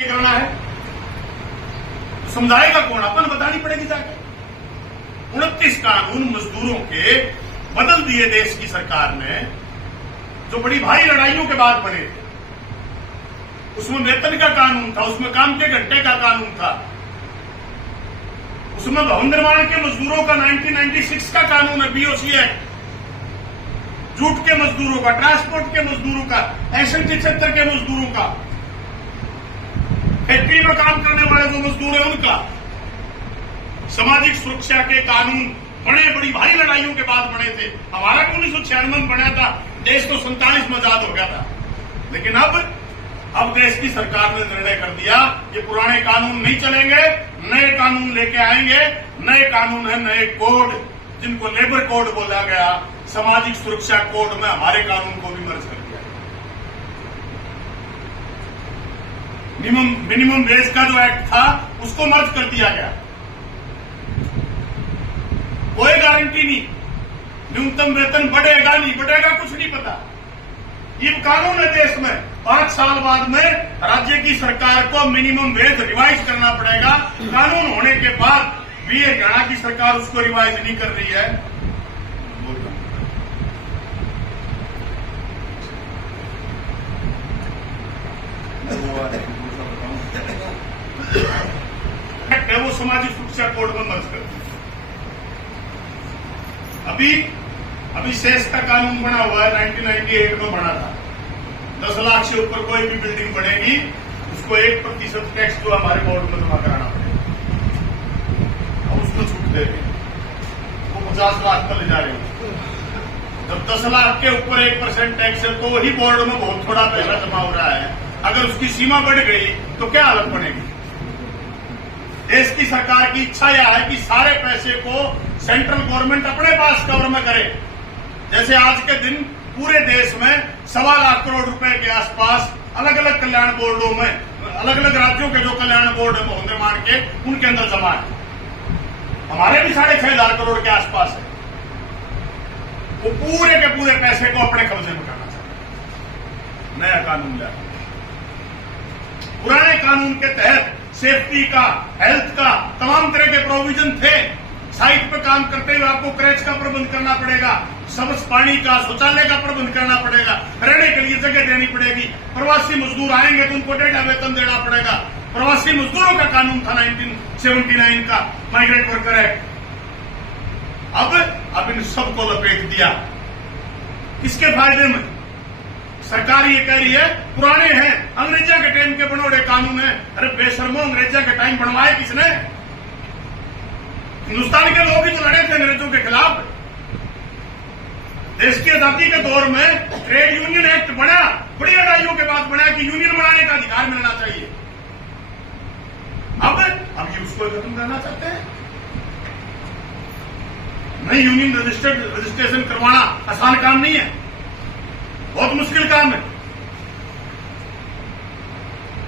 करना है समझाएगा कौन? अपन बतानी पड़ेगी जाके। 29 कानून मजदूरों के बदल दिए देश की सरकार ने, जो बड़ी भारी लड़ाइयों के बाद बने थे। उसमें वेतन का कानून था, उसमें काम के घंटे का कानून था, उसमें भवन निर्माण के मजदूरों का 1996 का कानून है, बीओसी एक्ट, जूट के मजदूरों का, ट्रांसपोर्ट के मजदूरों का, एसएनटी क्षेत्र के मजदूरों का, फैक्ट्री में काम करने वाले जो मजदूर हैं उनका। सामाजिक सुरक्षा के कानून बड़े बड़ी भारी लड़ाइयों के बाद बने थे। हमारा 1996 में बना था, देश तो 47 में आजाद हो गया था। लेकिन अब देश की सरकार ने निर्णय कर दिया ये पुराने कानून नहीं चलेंगे, नए कानून लेके आएंगे। नए कानून है, नए कोड, जिनको लेबर कोड बोला गया, सामाजिक सुरक्षा कोड में हमारे कानून को भी मर्ज कर दिया। मिनिमम वेज का जो एक्ट था उसको मर्ज कर दिया गया। कोई गारंटी नहीं, न्यूनतम वेतन बढ़ेगा नहीं बढ़ेगा कुछ नहीं पता। ये कानून है देश में। 5 साल बाद में राज्य की सरकार को मिनिमम वेज रिवाइज करना पड़ेगा। कानून होने के बाद भी हरियाणा की सरकार उसको रिवाइज नहीं कर रही है। वो सामाजिक सुरक्षा कोड में मर्ज कर दिया। अभी शेष का कानून बना हुआ है, 1998 में बना था। 10 लाख से ऊपर कोई भी बिल्डिंग बनेगी उसको 1% टैक्स जो हमारे बोर्ड में जमा कराना पड़ेगा। अब उसको छूट दे रहे, वो 50 लाख पर ले जा रहे हैं। जब 10 लाख के ऊपर 1% टैक्स है तो वही बोर्ड में बहुत थोड़ा पैसा जमा हो रहा है। अगर उसकी सीमा बढ़ गई तो क्या हालत बनेगी? देश की सरकार की इच्छा यह है कि सारे पैसे को सेंट्रल गवर्नमेंट अपने पास कवर में करे। जैसे आज के दिन पूरे देश में 1.25 लाख करोड़ रुपए के आसपास अलग अलग कल्याण बोर्डों में, अलग अलग राज्यों के जो कल्याण बोर्ड है भवन निर्माण के, उनके अंदर जमा है। हमारे भी 6.5 लाख करोड़ के आसपास है। वो पूरे के पूरे पैसे को अपने कब्जे में करना चाहते। नया कानून लाया। पुराने कानून के तहत सेफ्टी का, हेल्थ का तमाम तरह के प्रोविजन थे। साइट पर काम करते हुए आपको क्रैच का प्रबंध करना पड़ेगा, सबस पानी का, शौचालय का प्रबंध करना पड़ेगा, रहने के लिए जगह देनी पड़ेगी। प्रवासी मजदूर आएंगे तो उनको डेढ़ा वेतन देना पड़ेगा। प्रवासी मजदूरों का कानून था 1979 का, माइग्रेंट वर्कर एक्ट। अब इन सबको लपेट दिया। किसके फायदे में? सरकार ये कह रही है पुराने हैं, अंग्रेजा के टाइम के बनोड़े कानून है। अरे बेशर्मो, अंग्रेजा के टाइम बनवाए किसने? हिंदुस्तान के लोग ही तो लड़े थे अंग्रेजों के खिलाफ। देश की आजादी के दौर में ट्रेड यूनियन एक्ट बना, बड़ी लड़ाइयों के बाद बना कि यूनियन बनाने का अधिकार मिलना चाहिए। अब ये उसको खत्म करना चाहते हैं। नई यूनियन रजिस्ट्रेशन करवाना आसान काम नहीं है, बहुत मुश्किल काम है।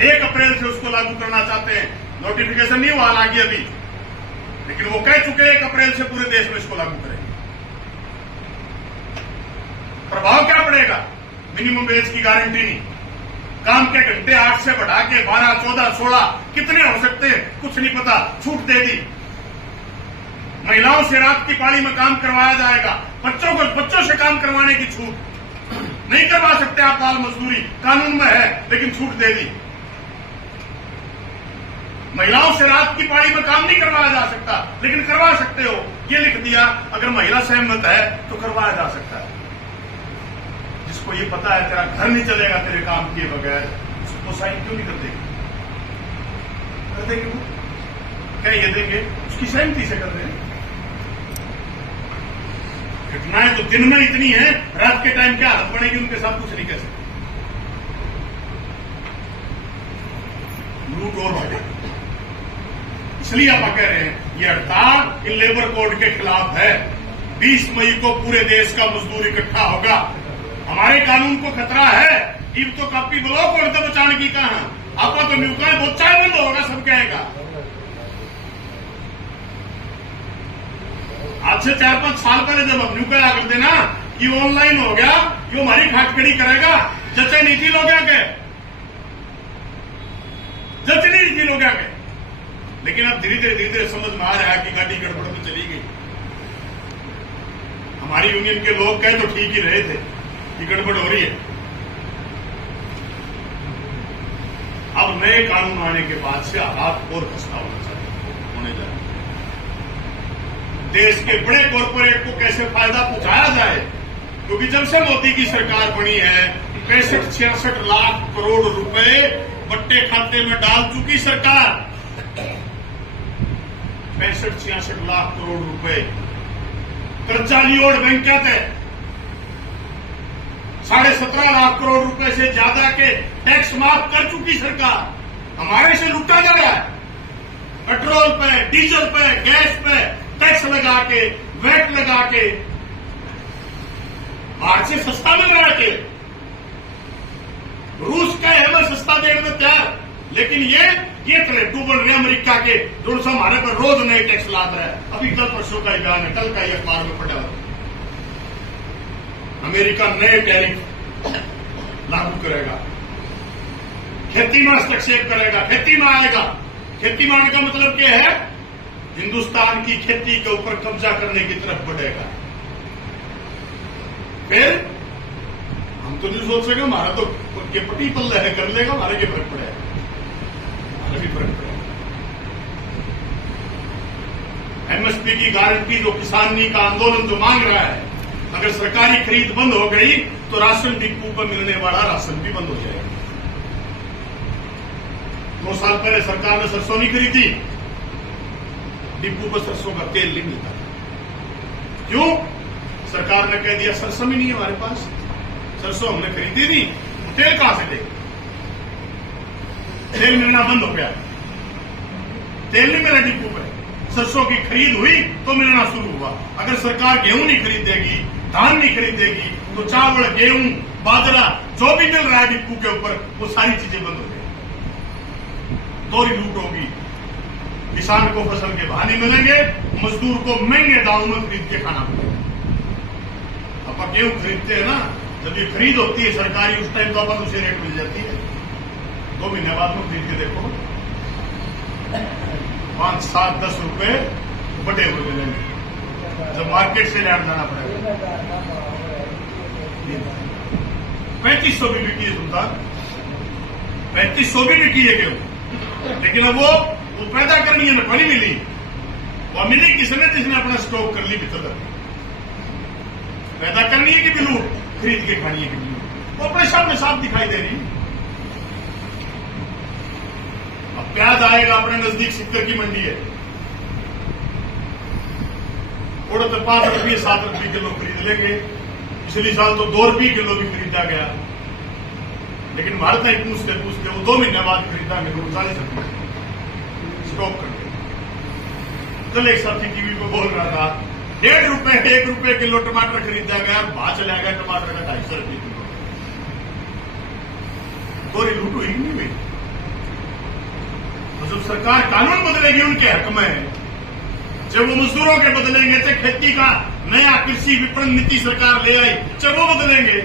1 अप्रैल से उसको लागू करना चाहते हैं। नोटिफिकेशन नहीं हुआ हालांकि अभी, लेकिन वो कह चुके 1 अप्रैल से पूरे देश में इसको लागू करेंगे। प्रभाव क्या पड़ेगा? मिनिमम वेज की गारंटी नहीं, काम के घंटे 8 से बढ़ा के 12, 14, 16 कितने हो सकते हैं कुछ नहीं पता, छूट दे दी। महिलाओं से रात की पाली में काम करवाया जाएगा। बच्चों से काम करवाने की छूट नहीं करवा सकते आप, बाल मजदूरी कानून में है लेकिन छूट दे दी। महिलाओं से रात की पाली में काम नहीं करवाया जा सकता, लेकिन करवा सकते हो, ये लिख दिया। अगर महिला सहमत है तो करवाया जा सकता है। जिसको ये पता है तेरा घर नहीं चलेगा तेरे काम किए बगैर, उसको साइन क्यों नहीं कर देंगे? कर देंगे वो, क्या ये देंगे? उसकी सहमति से कर देंगे। घटनाएं तो दिन में इतनी है, रात के टाइम क्या हालत बनेगी उनके साथ कुछ नहीं कह सकते। लूट और बढ़ेगी। इसलिए आप कह रहे हैं ये हड़ताल इन लेबर कोड के खिलाफ है। 20 मई को पूरे देश का मजदूर इकट्ठा होगा। हमारे कानून को खतरा है। इब तो कापी ब्लॉक और तो बचाने की कहा, आपका तो न्यूका बहुत चाय में होगा, सब कहेगा। आज से 4-5 साल पहले जब अब न्यूका कर देना कि ऑनलाइन हो गया, ये हमारी खाटखड़ी करेगा, जचे नहीं थी लोग के 20 दिन हो गया मैं, लेकिन अब धीरे धीरे समझ में आ रहा है कि गाड़ी गड़बड़ में चली गई। हमारी यूनियन के लोग कहे तो ठीक ही रहे थे कि गड़बड़ हो रही है। अब नए कानून आने के बाद से हालात और खस्ता होने जा रहे। देश के बड़े कॉरपोरेट को कैसे फायदा पहुंचाया जाए, क्योंकि जब से मोदी की सरकार बनी है 65-66 लाख करोड़ रुपए बट्टे खाते में डाल चुकी सरकार। 65-66 लाख करोड़ रुपए कर्जा लियोड़ बैंक है। 17.5 लाख करोड़ रुपए से ज्यादा के टैक्स माफ कर चुकी सरकार। हमारे से लुटा जा रहा है। पेट्रोल पे, डीजल पे, गैस पे टैक्स लगा के, वैट लगा के, बाहर से सस्ता मिल रहा है। रूस का है मैं सस्ता देने में तैयार, लेकिन ये कलेक्टू बन रहे अमेरिका के, जो हमारे पर रोज नए टैक्स लाद रहा है। अभी कल परसों का बयान है, कल का ये अखबार में पड़ा। अमेरिका नए टैरिफ लागू करेगा, खेती में हस्तक्षेप करेगा, खेती में आएगा। खेती में आने का मतलब क्या है? हिंदुस्तान की खेती के ऊपर कब्जा करने की तरफ बढ़ेगा। फिर हम तो नहीं सोच सके हमारा तो के पटी पल्ले है, कर लेगा, हमारे के फर्क पड़ेगा, हमारा भी फर्क पड़ेगा। एमएसपी की गारंटी जो किसानी का आंदोलन जो मांग रहा है, अगर सरकारी खरीद बंद हो गई तो राशन डिपो पर मिलने वाला राशन भी बंद हो जाएगा। 2 साल पहले सरकार ने सरसों नहीं खरीदी, डिपो पर सरसों का तेल नहीं मिलता। क्यों? सरकार ने कह दिया सरसों ही नहीं है हमारे पास, सरसों हमने खरीदी नहीं, तेल कहां से देंगे? तेल मिलना बंद हो गया, तेल नहीं मिला डिपो पर। सरसों की खरीद हुई तो मिलना शुरू हुआ। अगर सरकार गेहूं नहीं खरीदेगी, धान नहीं खरीदेगी, तो चावल, गेहूं, बाजरा जो भी मिल रहा है डिपो के ऊपर, वो सारी चीजें बंद हो जाएगी। दोहरी लूट होगी। किसान को फसल के भाव नहीं मिलेंगे, मजदूर को महंगे दामों में खरीद के खाना पड़ेगा। अपन गेहूं खरीदते हैं ना, जब ये खरीद होती है सरकारी, उस टाइम तो अपन उसे रेट मिल जाती है। 2 महीने बाद में खरीद के देखो 5, 7, 10 रुपए बड़े हुए मिलेंगे, जब मार्केट से लैंड जाना पड़ेगा। 3500 भी बिकी है सुल्तान, 3500 भी बिकी है गेहूं, लेकिन अब वो पैदा करनी है, नहीं मिली। वो मिली किसने? जिसने अपना स्टॉक कर ली भीतर। पैदा करनी है कि बिलूट, खरीद के खानी है कि बिलूट, वो अपने सामने साफ दिखाई दे रही। अब प्याज आएगा, अपने नजदीक 70 की मंडी है, उड़द 5 रुपये 7 रुपये किलो खरीद लेंगे। पिछले साल तो 2 रुपये किलो भी खरीदा गया, लेकिन भारत ने पूछते वो 2 महीने बाद खरीदा गया 40 रुपये स्टॉक करके। कल एक साथी टीवी को बोल रहा था 1.5 रुपये 1 रुपये किलो टमाटर खरीदा गया, भाव चला गया टमाटर का 250 रुपये किलो। गोरी लूट हुई नहीं हुई। तो जब सरकार कानून बदलेगी उनके हक में, जब वो मजदूरों के बदलेंगे, चाहे खेती का नया कृषि विपणन नीति सरकार ले आई, जब वो बदलेंगे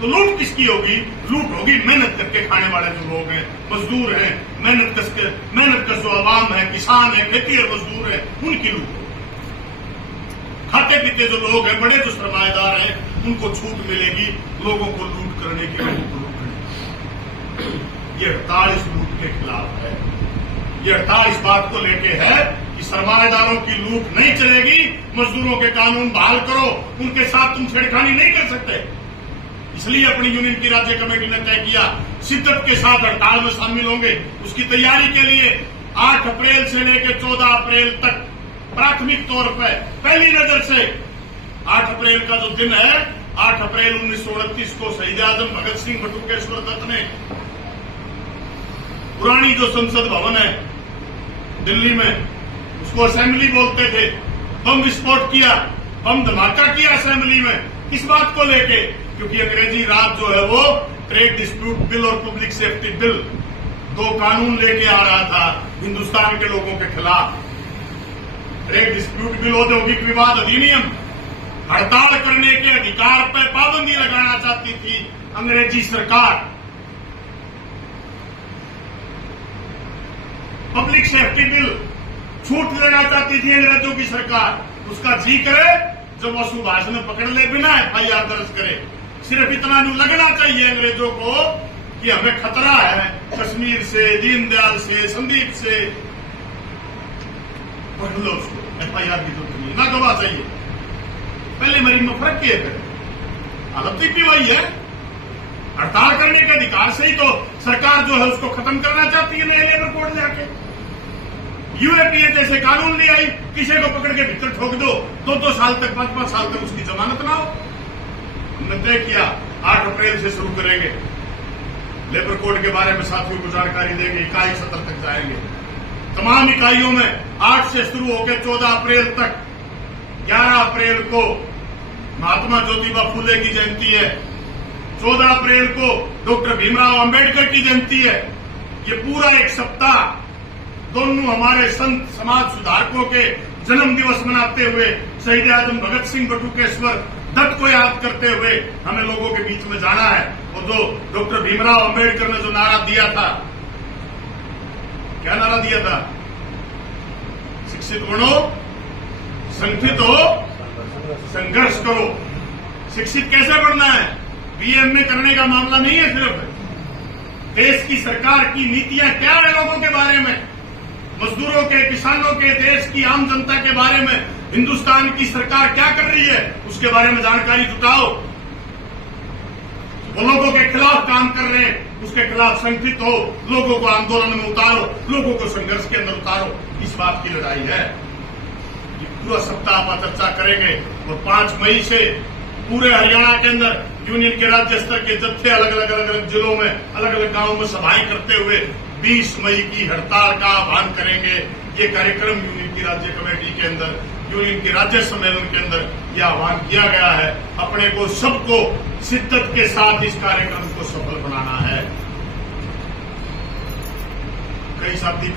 तो लूट किसकी होगी? लूट होगी मेहनत करके खाने वाले जो लोग हैं, मजदूर हैं, मेहनत का जो आवाम है, किसान है, खेती और मजदूर है, उनकी लूट। खाते पीते जो लोग हैं, बड़े जो सरमाएदार हैं, उनको छूट मिलेगी, लोगों को लूट करने की, लोगों को लूट करने की। ये हड़ताल इस लूट के खिलाफ है। ये हड़ताल इस बात को लेके है कि सरमाएदारों की लूट नहीं चलेगी, मजदूरों के कानून बहाल करो, उनके साथ तुम छेड़खानी नहीं कर सकते। इसलिए अपनी यूनियन की राज्य कमेटी ने तय किया शिद्दत के साथ हड़ताल में शामिल होंगे। उसकी तैयारी के लिए 8 अप्रैल से लेकर 14 अप्रैल तक प्राथमिक तौर पर पहली नजर से 8 अप्रैल का जो दिन है, 8 अप्रैल 1929 को शहीद आजम भगत सिंह बटुकेश्वर दत्त ने पुरानी जो संसद भवन है दिल्ली में, उसको असेंबली बोलते थे, बम विस्फोट किया, बम धमाका किया असेंबली में। इस बात को लेके, क्योंकि अंग्रेजी राज जो है वो ट्रेड डिस्प्यूट बिल और पब्लिक सेफ्टी बिल 2 कानून लेके आ रहा था हिंदुस्तान के लोगों के खिलाफ। ट्रेड डिस्प्यूट बिल, औद्योगिक विवाद अधिनियम, हड़ताल करने के अधिकार पर पाबंदी लगाना चाहती थी अंग्रेजी सरकार। पब्लिक सेफ्टी बिल छूट लेना चाहती थी अंग्रेजों की सरकार, उसका जी करे जब वो सुभाष ने पकड़ ले बिना FIR दर्ज करे। सिर्फ इतना नहीं लगना चाहिए अंग्रेजों को कि हमें खतरा है कश्मीर से, दीनदयाल से, संदीप से, पकड़ लो उसको, FIR की जरूरत नहीं, ना गवाह चाहिए। पहले मेरी में फर्क किए थे, हालत भी वही है। हड़ताल करने के अधिकार से ही तो सरकार जो है उसको खत्म करना चाहती है नए लेबर कोड जाके। UAPA जैसे कानून ले आई, किसी को पकड़ के भीतर ठोक दो, 2-2 साल तक, 5-5 साल तक उसकी जमानत ना हो। हमने तय किया 8 अप्रैल से शुरू करेंगे, लेबर कोड के बारे में साथियों को जानकारी देंगे, इकाई सत्र तक जाएंगे। तमाम इकाइयों में 8 से शुरू होकर 14 अप्रैल तक, 11 अप्रैल को महात्मा ज्योतिबा फुले की जयंती है, 14 अप्रैल को डॉक्टर भीमराव अंबेडकर की जयंती है। ये पूरा एक सप्ताह दोनों हमारे संत समाज सुधारकों के जन्म दिवस मनाते हुए, शहीद आजम भगत सिंह बटुकेश्वर दत्त को याद करते हुए हमें लोगों के बीच में जाना है। और जो डॉक्टर भीमराव अंबेडकर ने जो नारा दिया था, क्या नारा दिया था? शिक्षित बनो, संगठित हो, संघर्ष करो। शिक्षित कैसे बनना है? BA करने का मामला नहीं है। सिर्फ देश की सरकार की नीतियां क्या है लोगों के बारे में, मजदूरों के, किसानों के, देश की आम जनता के बारे में हिंदुस्तान की सरकार क्या कर रही है, उसके बारे में जानकारी जुटाओ। वो लोगों के खिलाफ काम कर रहे हैं, उसके खिलाफ संगठित हो, लोगों को आंदोलन में उतारो, लोगों को संघर्ष के अंदर उतारो। इस बात की लड़ाई है। पूरा सप्ताह पर चर्चा करेंगे और 5 मई से पूरे हरियाणा के अंदर यूनियन के राज्य स्तर के जत्थे अलग अलग जिलों में, अलग अलग गांवों में सभाएं करते हुए 20 मई की हड़ताल का आह्वान करेंगे। ये कार्यक्रम यूनियन की राज्य कमेटी के अंदर, यूनियन के राज्य सम्मेलन के अंदर यह आह्वान किया गया है। अपने को सबको शिद्दत के साथ इस कार्यक्रम को सफल बनाना है। कई शताब्दी